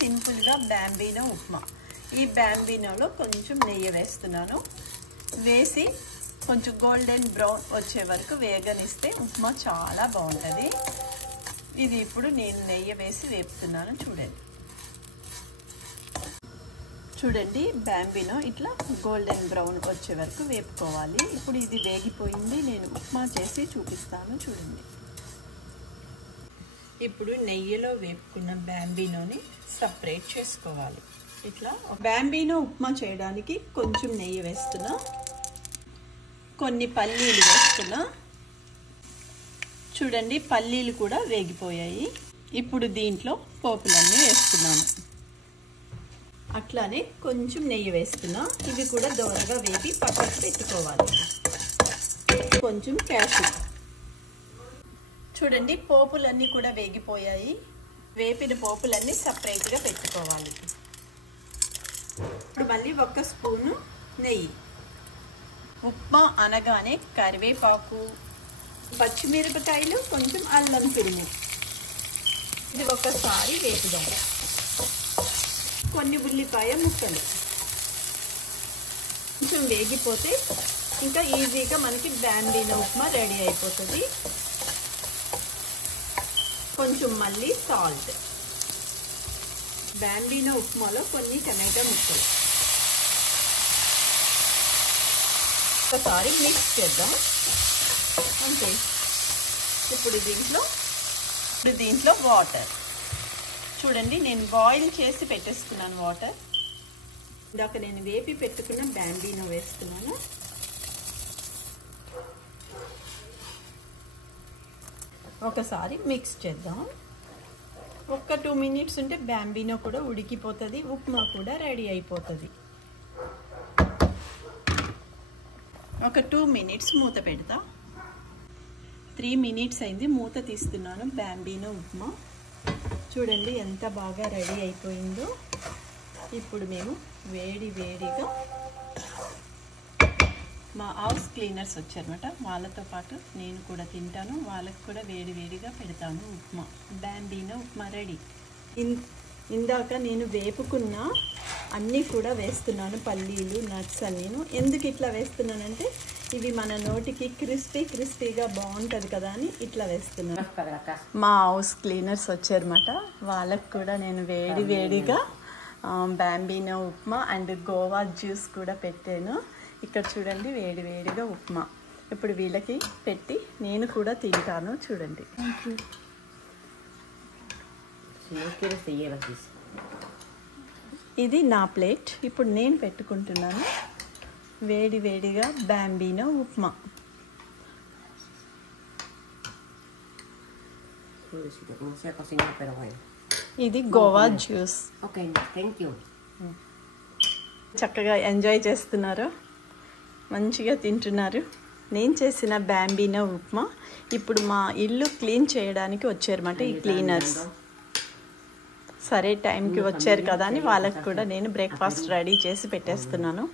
సింపుల్గా బాంబీనో ఉప్మా. ఈ బాంబీనోలో కొంచెం నెయ్యి వేస్తున్నాను. వేసి కొంచెం గోల్డెన్ బ్రౌన్ వచ్చే వరకు వేగనిస్తే ఉప్మా చాలా బాగుంటుంది. ఇది ఇప్పుడు నేను నెయ్యి వేసి వేపుతున్నాను. చూడండి బాంబీనో ఇట్లా గోల్డెన్ బ్రౌన్ వచ్చే వరకు వేపుకోవాలి. ఇప్పుడు ఇది వేగిపోయింది. నేను ఉప్మా చేసి చూపిస్తాను చూడండి. ఇప్పుడు నెయ్యిలో వేపుకున్న బాంబీనోని సపరేట్ చేసుకోవాలి. ఇట్లా బాంబీనో ఉప్మా చేయడానికి కొంచెం నెయ్యి వేస్తున్నా, కొన్ని పల్లీలు వేస్తున్నా. చూడండి పల్లీలు కూడా వేగిపోయాయి. ఇప్పుడు దీంట్లో పోపులన్నీ వేస్తున్నాను. అట్లానే కొంచెం నెయ్యి వేస్తున్నా. ఇవి కూడా దోరగా వేపి పక్కకు పెట్టుకోవాలి. కొంచెం క్యాషు. చూడండి పోపులన్నీ కూడా వేగిపోయాయి. వేపిన పోపులన్నీ సపరేట్గా పెట్టుకోవాలి. ఇప్పుడు మళ్ళీ 1 స్పూను నెయ్యి. ఉప్మా అనగానే కరివేపాకు, పచ్చిమిరపకాయలు, కొంచెం అల్లం తురుము. ఇది ఒకసారి వేపుదాం. కొన్ని ఉల్లిపాయ ముక్కలు కొంచెం వేగిపోతే ఇంకా ఈజీగా మనకి బాంబీనో ఉప్మా రెడీ అయిపోతుంది. కొంచెం మళ్ళీ సాల్ట్. బాంబీనో ఉప్మాలో కొన్ని టమాటా ముక్కలు. ఒకసారి మిక్స్ చేద్దాం. అంతే. ఇప్పుడు దీంట్లో వాటర్. చూడండి నేను బాయిల్ చేసి పెట్టేస్తున్నాను వాటర్. ఇందాక నేను వేపి పెట్టుకున్న బాంబీనో వేస్తున్నాను. ఒకసారి మిక్స్ చేద్దాం. 1-2 మినిట్స్ ఉంటే బాంబీనో కూడా ఉడికిపోతుంది, ఉప్మా కూడా రెడీ అయిపోతుంది. ఒక 2 మినిట్స్ మూత పెడతా. 3 మినిట్స్ అయింది. మూత తీస్తున్నాను. బాంబీనో ఉప్మా చూడండి ఎంత బాగా రెడీ అయిపోయిందో. ఇప్పుడు మేము వేడిగా మా హౌస్ క్లీనర్స్ వచ్చారనమాట, వాళ్ళతో పాటు నేను కూడా తింటాను. వాళ్ళకి కూడా వేడిగా పెడతాను ఉప్మా. బాంబీనో ఉప్మా రెడీ. ఇందాక నేను వేపుకున్న అన్నీ కూడా వేస్తున్నాను, పల్లీలు, నట్స్ అన్నీను. ఎందుకు ఇట్లా వేస్తున్నానంటే ఇవి మన నోటికి క్రిస్పీగా బాగుంటుంది కదా అని ఇట్లా వేస్తున్నాను. మా హౌస్ క్లీనర్స్ వచ్చారన్నమాట, వాళ్ళకి కూడా నేను వేడిగా బాంబీనో ఉప్మా అండ్ గోవా జ్యూస్ కూడా పెట్టాను. ఇక్కడ చూడండి వేడిగా ఉప్మా. ఇప్పుడు వీళ్ళకి పెట్టి నేను కూడా తింటాను. చూడండి. ఇది నా ప్లేట్. ఇప్పుడు నేను పెట్టుకుంటున్నాను వేడిగా బాంబీనో ఉప్మా. ఇది గోవా జ్యూస్. చక్కగా ఎంజాయ్ చేస్తున్నారు, మంచిగా తింటున్నారు. నేను చేసిన బాంబీనో ఉప్మా. ఇప్పుడు మా ఇల్లు క్లీన్ చేయడానికి వచ్చారన్నమాట ఈ క్లీనర్స్. సరే టైంకి వచ్చారు కదా అని వాళ్ళకి కూడా నేను బ్రేక్ఫాస్ట్ రెడీ చేసి పెట్టేస్తున్నాను.